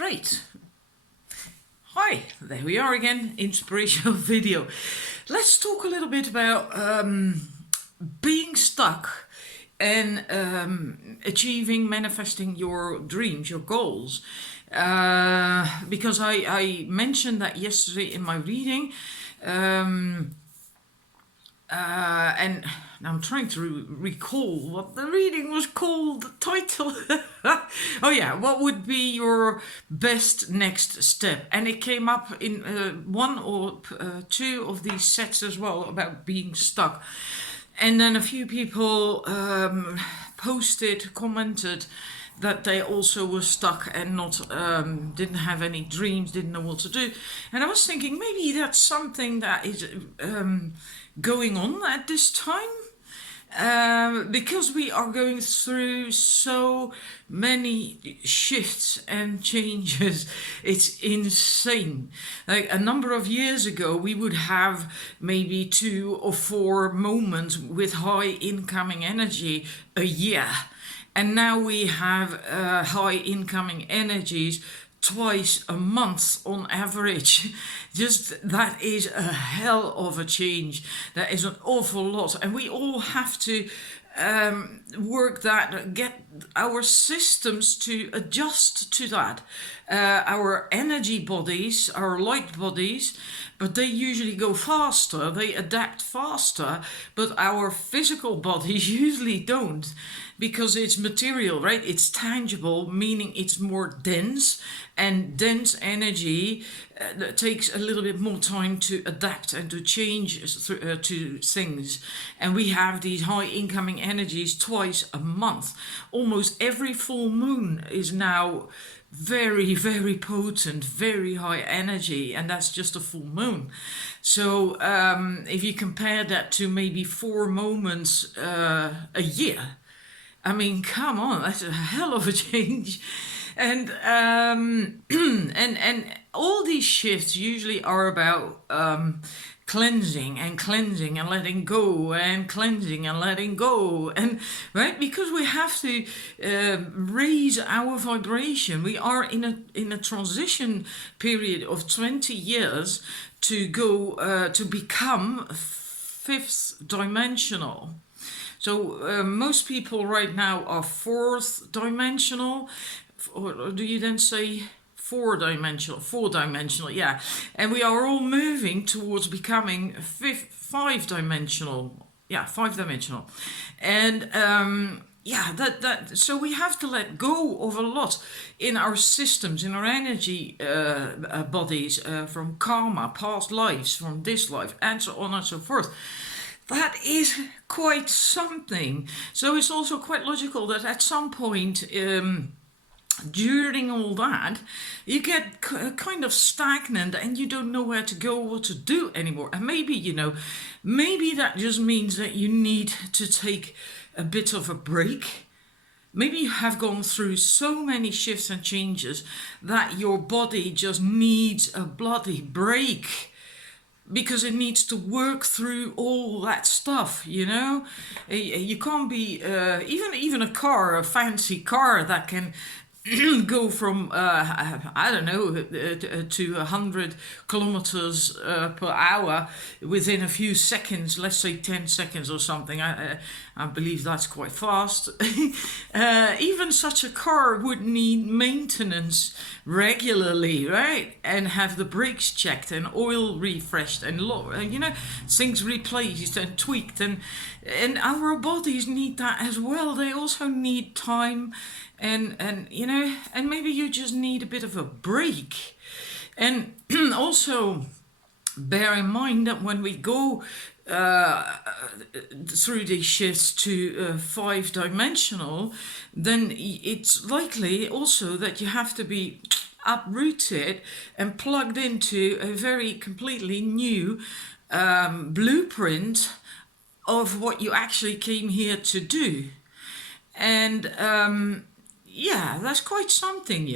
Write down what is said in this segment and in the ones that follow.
Right. Hi, there we are again, inspirational video. Let's talk a little bit about being stuck and achieving, manifesting your dreams, your goals. Because I mentioned that yesterday in my reading. And I'm trying to recall what the reading was called, the title. Oh yeah, what would be your best next step? And it came up in one or two of these sets as well about being stuck. And then a few people commented that they also were stuck and not didn't have any dreams, didn't know what to do. And I was thinking maybe that's something that is going on at this time. Because we are going through so many shifts and changes, it's insane. Like a number of years ago, we would have maybe 2 or 4 moments with high incoming energy a year. And now we have high incoming energies twice a month on average. Just that is a hell of a change. That is an awful lot, and we all have to work that, get our systems to adjust to that. Our energy bodies, our light bodies, but they usually go faster, they adapt faster, but our physical bodies usually don't, because it's material, right? It's tangible, meaning it's more dense, and dense energy takes a little bit more time to adapt and to change to things. And we have these high incoming energies twice a month. Almost every full moon is now very, very potent, very high energy, and that's just a full moon. So if you compare that to maybe 4 moments a year, I mean, come on, that's a hell of a change. And and all these shifts usually are about cleansing and cleansing and letting go and cleansing and letting go, and right, because we have to raise our vibration. We are in a transition period of 20 years to go to become 5th dimensional. So most people right now are 4th dimensional, or do you then say 4-dimensional? 4-dimensional, yeah. And we are all moving towards becoming 5-dimensional. Yeah, 5-dimensional. And so we have to let go of a lot in our systems, in our energy bodies, from karma, past lives, from this life, and so on and so forth. That is quite something. So it's also quite logical that at some point during all that, you get kind of stagnant and you don't know where to go, what to do anymore. And maybe, maybe that just means that you need to take a bit of a break. Maybe you have gone through so many shifts and changes that your body just needs a bloody break, because it needs to work through all that stuff. You can't be even a car, a fancy car that can go from I don't know to 100 kilometers per hour within a few seconds. Let's say 10 seconds or something. I believe that's quite fast. Even such a car would need maintenance regularly, right? And have the brakes checked and oil refreshed and things replaced and tweaked, and our bodies need that as well. They also need time, and maybe you just need a bit of a break. And also bear in mind that when we go through these shifts to 5-dimensional, then it's likely also that you have to be uprooted and plugged into a very completely new blueprint of what you actually came here to do. And that's quite something,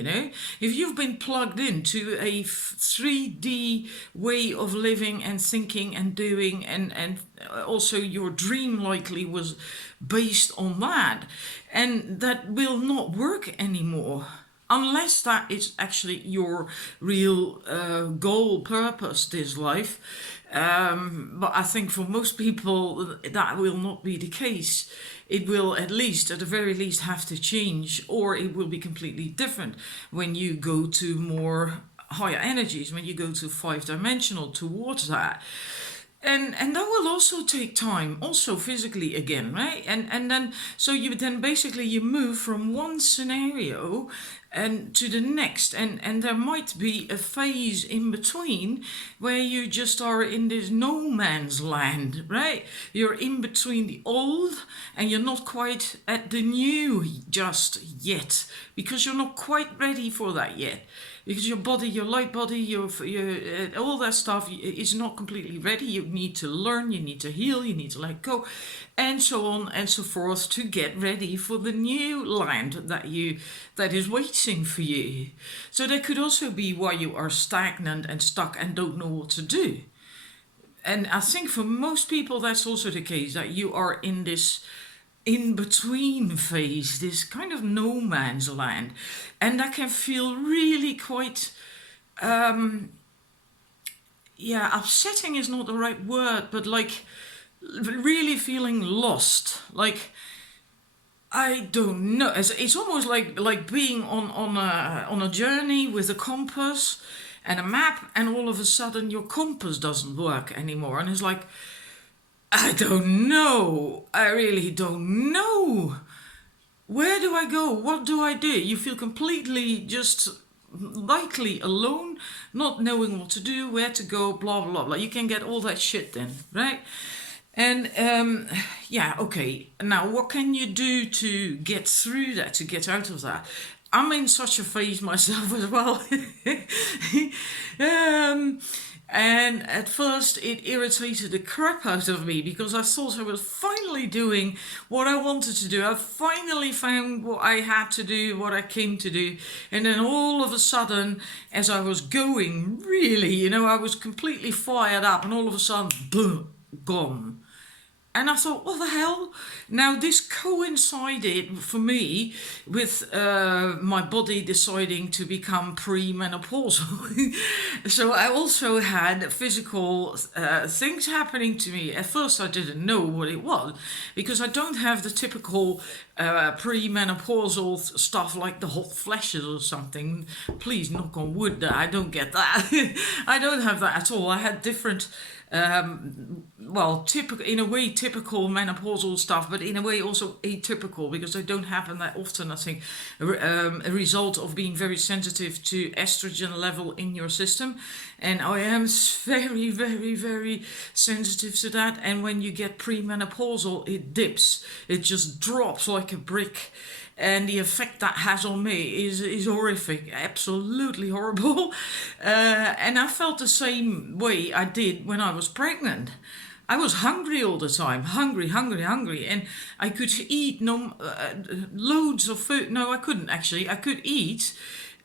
If you've been plugged into a 3D way of living and thinking and doing, and also your dream likely was based on that, and that will not work anymore. unless that is actually your real goal, purpose, this life. But I think for most people that will not be the case. It will at least, at the very least, have to change, or it will be completely different when you go to more higher energies, when you go to 5-dimensional towards that. And that will also take time, also physically again, right? And then so you then basically you move from one scenario and to the next, and there might be a phase in between where you just are in this no man's land, right? You're in between the old and you're not quite at the new just yet, because you're not quite ready for that yet, because your body, your light body, your all that stuff is not completely ready. You need to learn, you need to heal, you need to let go, and so on and so forth, to get ready for the new land that is waiting for you. So that could also be why you are stagnant and stuck and don't know what to do. And I think for most people that's also the case, that you are in this in between phase, this kind of no man's land, and that can feel really quite upsetting is not the right word, but like really feeling lost, like I don't know. It's almost like being on a journey with a compass and a map, and all of a sudden your compass doesn't work anymore, and it's like, I don't know. I really don't know. Where do I go? What do I do? You feel completely just likely alone, not knowing what to do, where to go, blah, blah, blah. You can get all that shit then, right? And okay. Now, what can you do to get through that, to get out of that? I'm in such a phase myself as well. And at first it irritated the crap out of me, because I thought I was finally doing what I wanted to do. I finally found what I had to do, what I came to do. And then all of a sudden, as I was going, really, I was completely fired up, and all of a sudden, boom, gone. And I thought, what the hell? Now, this coincided for me with my body deciding to become premenopausal. So I also had physical things happening to me. At first, I didn't know what it was, because I don't have the typical premenopausal stuff like the hot flashes or something. Please knock on wood that I don't get that. I don't have that at all. I had different typical, in a way typical menopausal stuff, but in a way also atypical, because they don't happen that often. I think a result of being very sensitive to estrogen level in your system, and I am very, very, very sensitive to that. And when you get premenopausal, it dips, it just drops like a brick. And the effect that has on me is horrific, absolutely horrible. And I felt the same way I did when I was pregnant. I was hungry all the time, hungry, and I could eat loads of food. No, I couldn't actually. I could eat,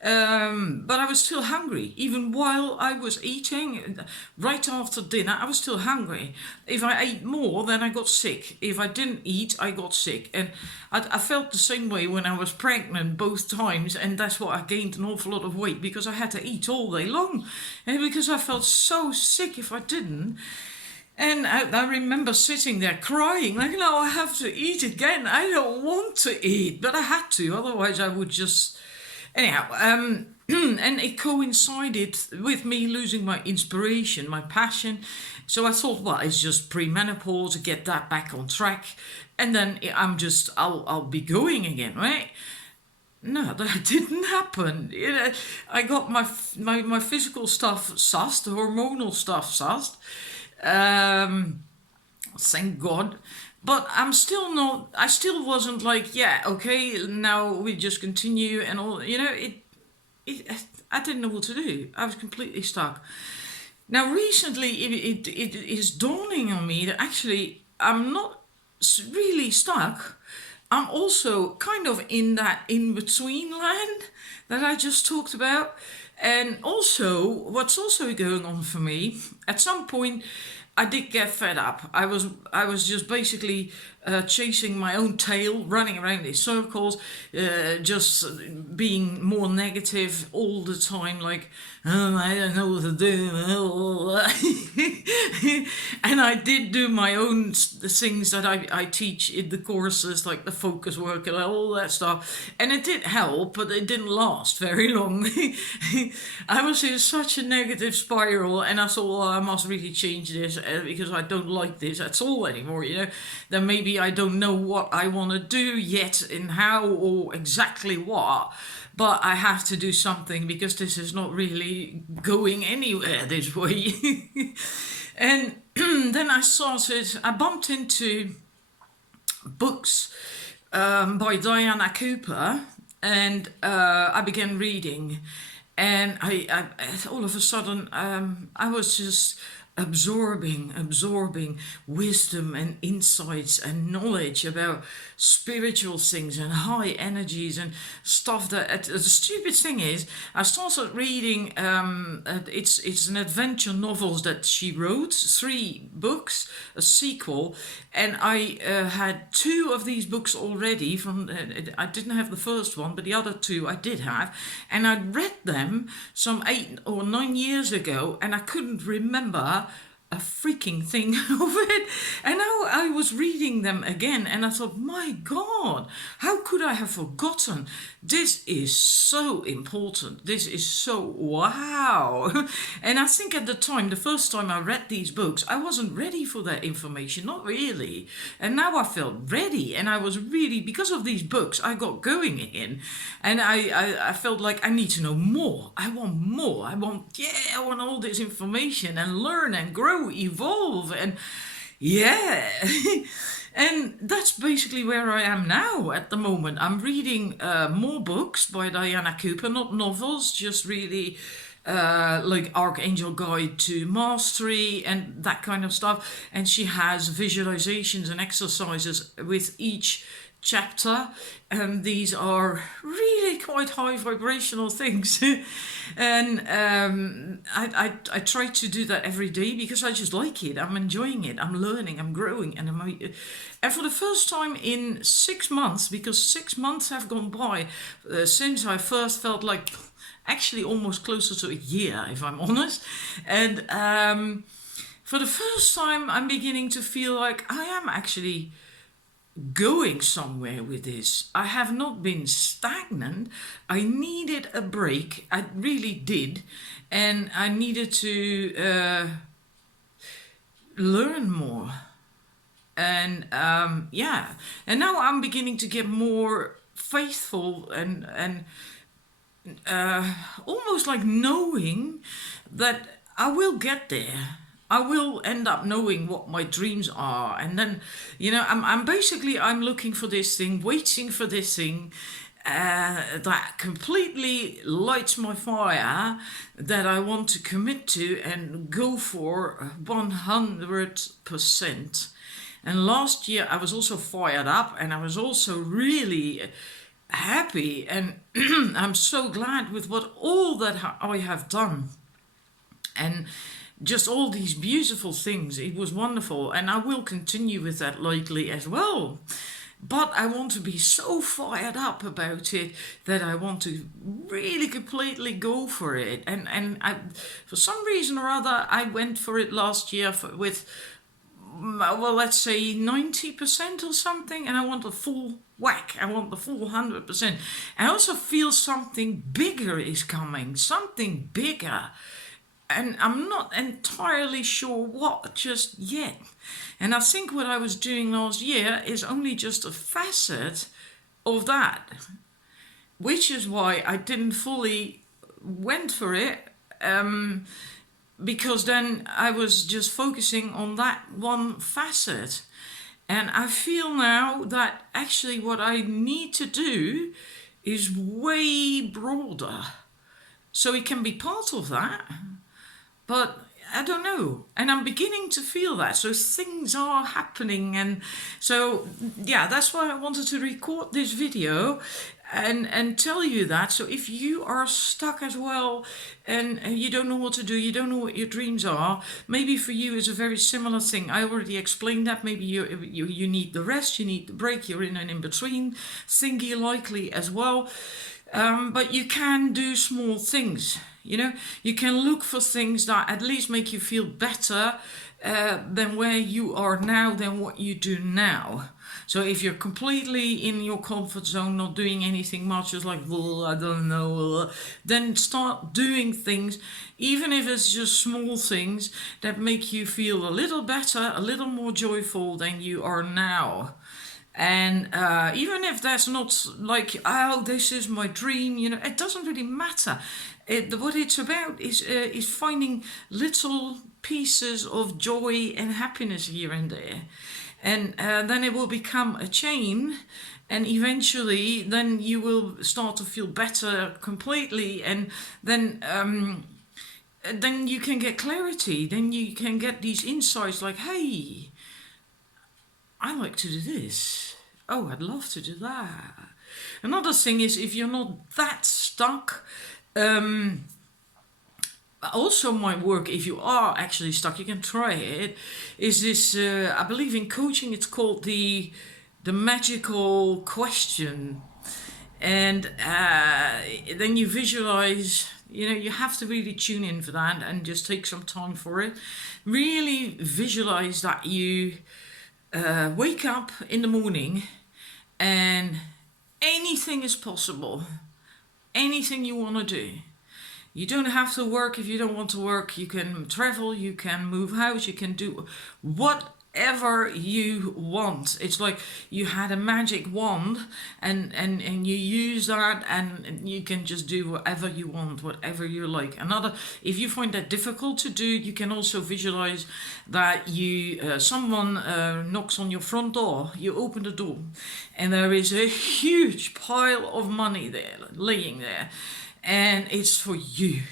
but I was still hungry. Even while I was eating, right after dinner, I was still hungry. If I ate more, then I got sick. If I didn't eat, I got sick. And I felt the same way when I was pregnant both times, and that's why I gained an awful lot of weight, because I had to eat all day long, and because I felt so sick if I didn't. And I remember sitting there crying, like, no, I have to eat again. I don't want to eat, but I had to, otherwise I would just... Anyhow, and it coincided with me losing my inspiration, my passion. So I thought, well, it's just premenopause, get that back on track, and then I'll be going again, right? No, that didn't happen. I got my physical stuff sussed, hormonal stuff sussed. Thank God. But I still wasn't like, yeah, okay, now we just continue and all, I didn't know what to do. I was completely stuck. Now, recently, it is dawning on me that actually I'm not really stuck. I'm also kind of in that in-between land that I just talked about. And also, what's also going on for me, at some point, I did get fed up. I was just basically chasing my own tail, running around in circles, just being more negative all the time, like, oh, I don't know what to do. And I did do my own things that I teach in the courses, like the focus work and all that stuff. And it did help, but it didn't last very long. I was in such a negative spiral, and I thought, well, I must really change this because I don't like this at all anymore, you know. Then maybe I don't know what I want to do yet and how or exactly what. But I have to do something because this is not really going anywhere this way. And then I bumped into books by Diana Cooper, and I began reading. And I all of a sudden, I was just absorbing wisdom and insights and knowledge about spiritual things and high energies and stuff. That the stupid thing is, I started reading. It's an adventure novels that she wrote, 3 books, a sequel, and I had 2 of these books already. I didn't have the first one, but the other 2 I did have, and I read them some 8 or 9 years ago, and I couldn't remember a freaking thing of it. And now I was reading them again, and I thought, my God, how could I have forgotten? This is so important. This is so wow. And I think at the time, the first time I read these books, I wasn't ready for that information, not really. And now I felt ready, and I was really, because of these books, I got going again. And I felt like I need to know more. I want more. I want all this information and learn and grow, evolve, and yeah. And that's basically where I am now at the moment. I'm reading more books by Diana Cooper, not novels, just really like Archangel Guide to Mastery and that kind of stuff. And she has visualizations and exercises with each chapter, and these are really quite high vibrational things. And I try to do that every day because I just like it. I'm enjoying it. I'm learning. I'm growing, and for the first time in 6 months, because 6 months have gone by since I first felt like, actually almost closer to a year, if I'm honest. And for the first time, I'm beginning to feel like I am actually going somewhere with this. I have not been stagnant. I needed a break. I really did. And I needed to learn more. And yeah. And now I'm beginning to get more faithful and almost like knowing that I will get there. I will end up knowing what my dreams are, and then, you know, I'm looking for this thing, waiting for this thing that completely lights my fire, that I want to commit to and go for 100%. And last year I was also fired up, and I was also really happy, and I'm so glad with all that I have done. And just all these beautiful things. It was wonderful, and I will continue with that lately as well. But I want to be so fired up about it that I want to really completely go for it. And for some reason or other, I went for it last year with, well, let's say 90% or something, and I want a full whack. I want the full 100%. I also feel something bigger is coming, something bigger. And I'm not entirely sure what just yet. And I think what I was doing last year is only just a facet of that. Which is why I didn't fully went for it. Because then I was just focusing on that one facet. And I feel now that actually what I need to do is way broader. So it can be part of that. But I don't know. And I'm beginning to feel that. So things are happening. And so, yeah, that's why I wanted to record this video. and tell you that. So if you are stuck as well, and you don't know what to do, you don't know what your dreams are, maybe for you is a very similar thing. I already explained that. Maybe you need the rest, you need the break, you're in an in-between thingy likely as well. But you can do small things. You can look for things that at least make you feel better than where you are now, than what you do now. So if you're completely in your comfort zone, not doing anything much, just like, well, I don't know, then start doing things, even if it's just small things that make you feel a little better, a little more joyful than you are now. And even if that's not like, oh, this is my dream, it doesn't really matter. What it's about is finding little pieces of joy and happiness here and there. And then it will become a chain, and eventually then you will start to feel better completely, and then you can get clarity, then you can get these insights like, hey, I like to do this. Oh, I'd love to do that. Another thing is, if you're not that stuck, also might work if you are actually stuck, you can try it, is this, I believe in coaching, it's called the magical question. And then you visualize, you have to really tune in for that and just take some time for it. Really visualize that you wake up in the morning and anything is possible. Anything you want to do. You don't have to work if you don't want to work. You can travel, you can move house, you can do whatever you want. It's like you had a magic wand and you use that and you can just do whatever you want, whatever you like. If you find that difficult to do, you can also visualize that someone knocks on your front door, you open the door, and there is a huge pile of money there, laying there. And it's for you.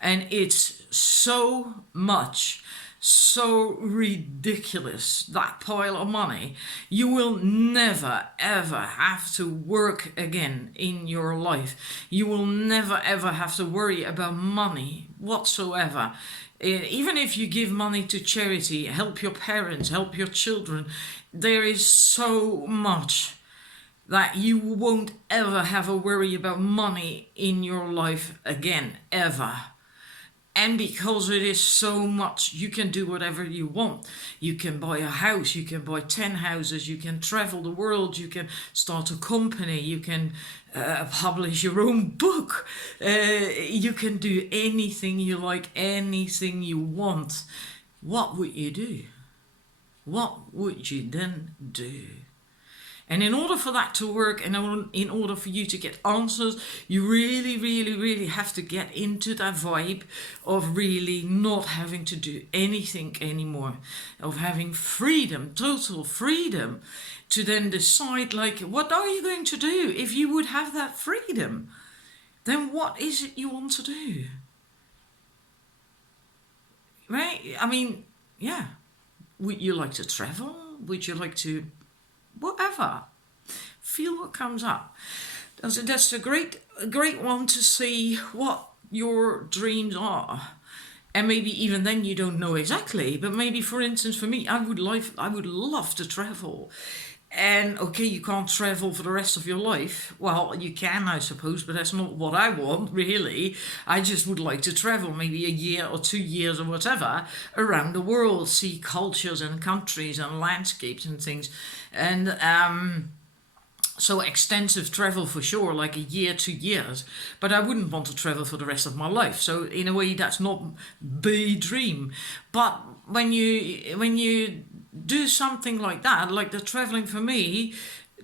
And it's so much, so ridiculous, that pile of money. You will never, ever have to work again in your life. You will never, ever have to worry about money whatsoever. Even if you give money to charity, help your parents, help your children, there is so much that you won't ever have a worry about money in your life again, ever. And because it is so much, you can do whatever you want. You can buy a house, you can buy 10 houses, you can travel the world, you can start a company, you can publish your own book. You can do anything you like, anything you want. What would you do? What would you then do? And in order for that to work, and in order for you to get answers, you really, really, really have to get into that vibe of really not having to do anything anymore, of having freedom, total freedom, to then decide, like, what are you going to do if you would have that freedom? Then what is it you want to do? Right? I mean, yeah. Would you like to travel? Would you like to... whatever, feel what comes up. That's a great one to see what your dreams are, and maybe even then you don't know exactly. But maybe, for instance, for me, I would love to travel. And okay, you can't travel for the rest of your life. Well, you can, I suppose, but that's not what I want, really. I just would like to travel maybe a year or 2 years or whatever around the world, see cultures and countries and landscapes and things. And so extensive travel for sure, like a year, 2 years. But I wouldn't want to travel for the rest of my life. So in a way, that's not the dream. But when you do something like that, like the traveling for me,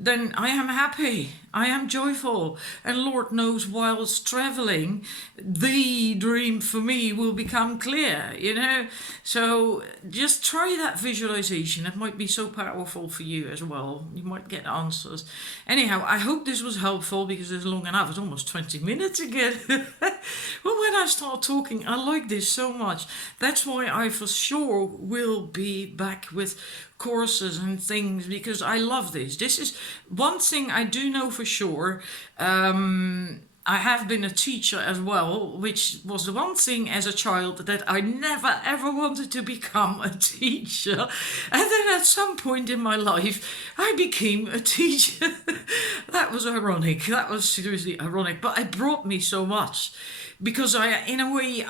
then I am happy, I am joyful, and Lord knows whilst traveling, the dream for me will become clear, So just try that visualization. It might be so powerful for you as well. You might get answers. Anyhow, I hope this was helpful, because it's long enough. It's almost 20 minutes again. Well, when I start talking, I like this so much. That's why I for sure will be back with courses and things, because I love this. This is one thing I do know for sure. I have been a teacher as well, which was the one thing as a child that I never ever wanted to become a teacher. And then at some point in my life, I became a teacher. That was ironic. That was seriously ironic. But it brought me so much. Because in a way,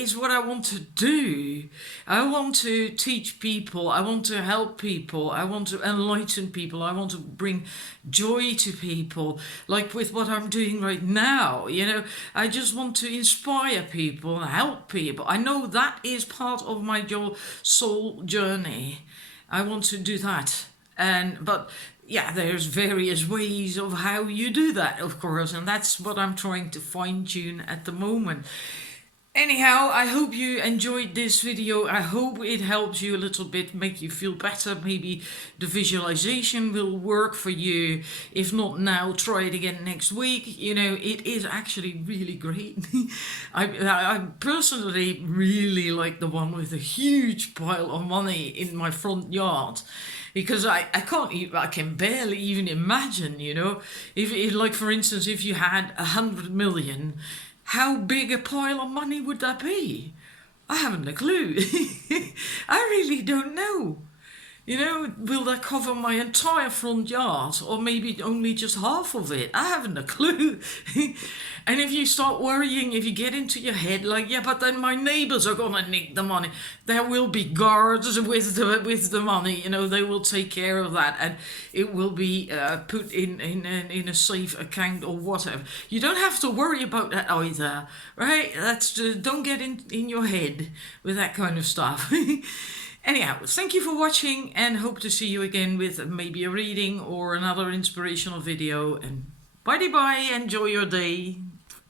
it's what I want to do. I want to teach people. I want to help people. I want to enlighten people. I want to bring joy to people. Like with what I'm doing right now, I just want to inspire people and help people. I know that is part of my soul journey. I want to do that. But yeah, there's various ways of how you do that, of course, and that's what I'm trying to fine-tune at the moment. Anyhow, I hope you enjoyed this video. I hope it helps you a little bit, make you feel better. Maybe the visualization will work for you. If not now, try it again next week. It is actually really great. I personally really like the one with a huge pile of money in my front yard. Because I can barely even imagine, if like for instance, if you had 100 million, how big a pile of money would that be? I haven't a clue. I really don't know. Will that cover my entire front yard or maybe only just half of it? I haven't a clue. And if you start worrying, if you get into your head like, yeah, but then my neighbors are gonna nick the money. There will be guards with the money. They will take care of that, and it will be put in a safe account or whatever. You don't have to worry about that either, right? Don't get in your head with that kind of stuff. Anyhow, thank you for watching and hope to see you again with maybe a reading or another inspirational video. And bye-bye, enjoy your day.